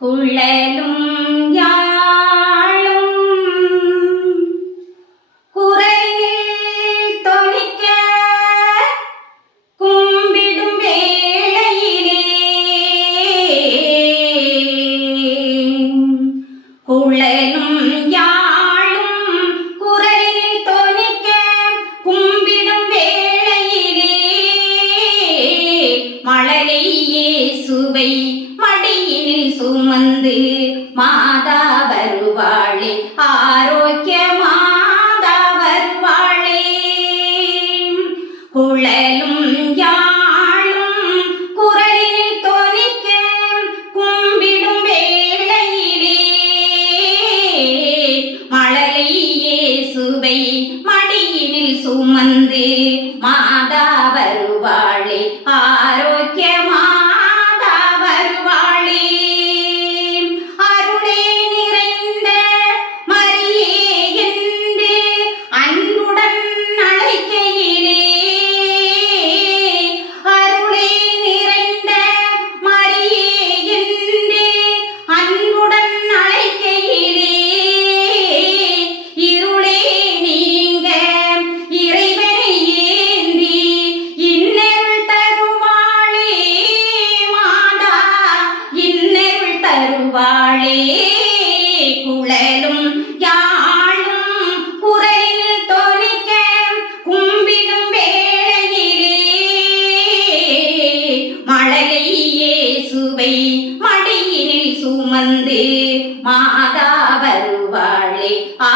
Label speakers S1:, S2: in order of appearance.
S1: குழலும் யாழும் குரலில் தொனிக்க கும்பிடும் வேளையிலே குழலும் யாழும் குரலில் தொனிக்க சுமந்து மாதா வருவாளே ஆரோக்கிய மாதா வருவாளே குழலும் யாழும் குரலில் தொனிக்க கும்பிடும் வேளையிலே. மழலை இயேசுவை மடியினில் சுமந்து மாதா வருவாளே ஆரோக்கிய இன்னருள் குழலும் யாழும் குரலில் தொனிக்க கும்பிடும் வேளையிலே. மழலையே சுவை மடியினில் சுமந்து மாதா வருவாளே. ஆ